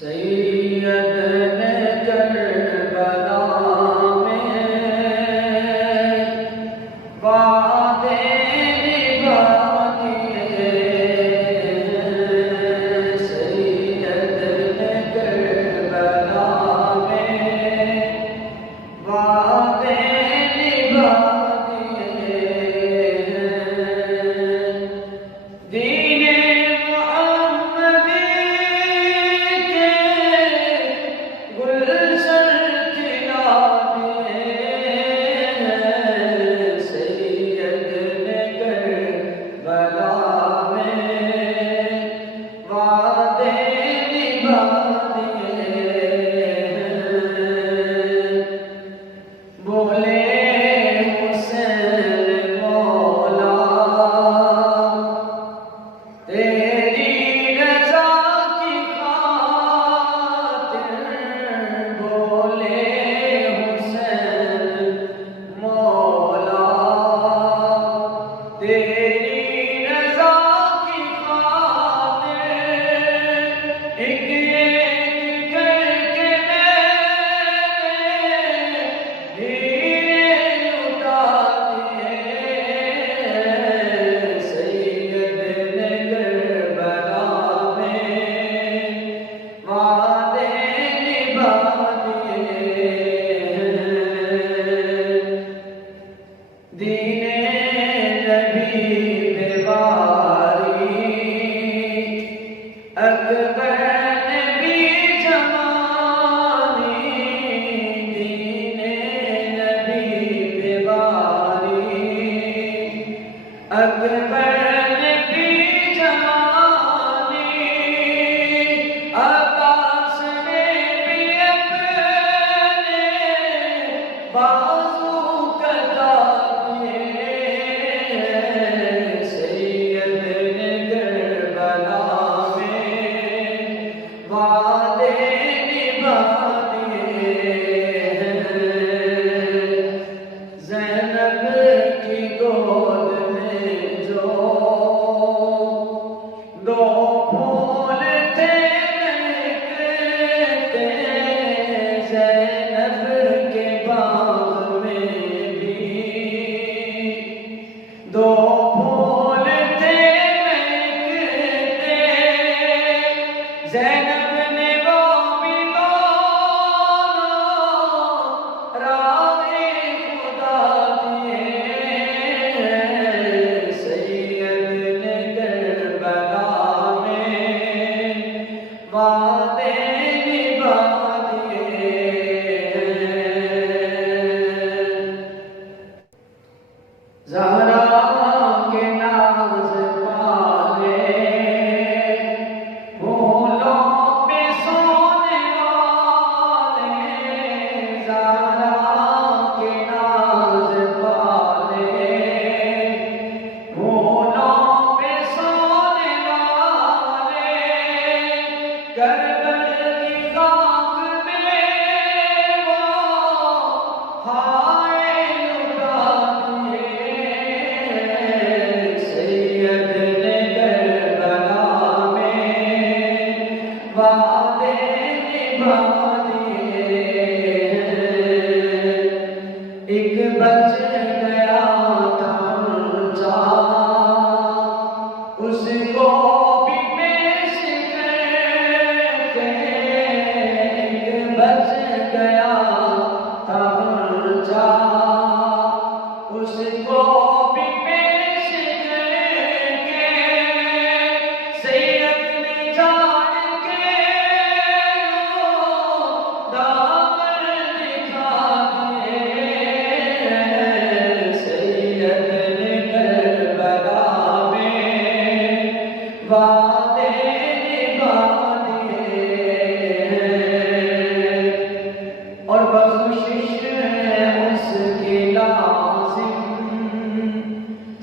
سید نے کربلا میں وعدے نبھا دیے، سید نے کربلا میں وعدے نبھا دیے، دین محمدی کے گلشن کھلا دیے، سید نے کربلا میں وعدے نبھا دیے، بولے حسین مولا تیری رضا کی خاطر، بولے حسین مولا تیری رضا کی خاطر، ایک ایک کر کے ہیرے لٹا دیے، سید نے کربلا میں وعدے نبھا دیے، دین نبی پہ باری اکبر نبی جوانی، دین نبی پہ باری اکبر نبی جوانی، عباس نے بھی اپنے بازو کٹا دیے، سید نے کربلا میں وعدے نبھا دیے، زینب کی گود میں جو دو پھول تھے مہکتے، زینب کے باغ میں بھی دو پھول تھے مہکتے، زینب نے وہ بھی دونوں راہ خدا دیے، سید نے کربلا میں وعدے نبھا دیے، زہرا کے ناز پالے پھولوں پہ سونے والے، زہرا کے ناز پالے پھولوں پہ سونے والے، کربل کی خاک میں وہ ہائے لٹا دیے، سید نے کربلا میں وعدے نبھا دیے، ایک بچ گیا تھا اونچا اس کو بھی پیش کرتے، ایک بچ گیا تھا اونچا اس کو بھی پیش کرتے، سید نے جان کے دامن دکھا دیے، سید نے کربلا میں وعدے نبھا دیے، اور بخشش ہے اس کی لازم،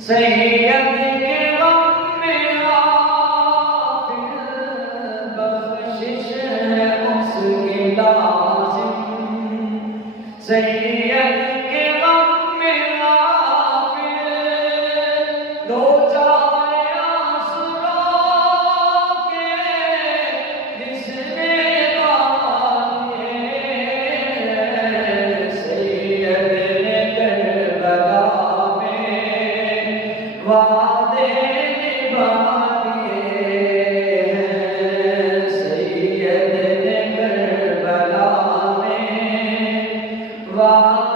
سید کے غم میں غافل، بخشش ہے اس کی لازم، سید کے غم میں غافل، دو جائے آنسو رو کے جس نے واہ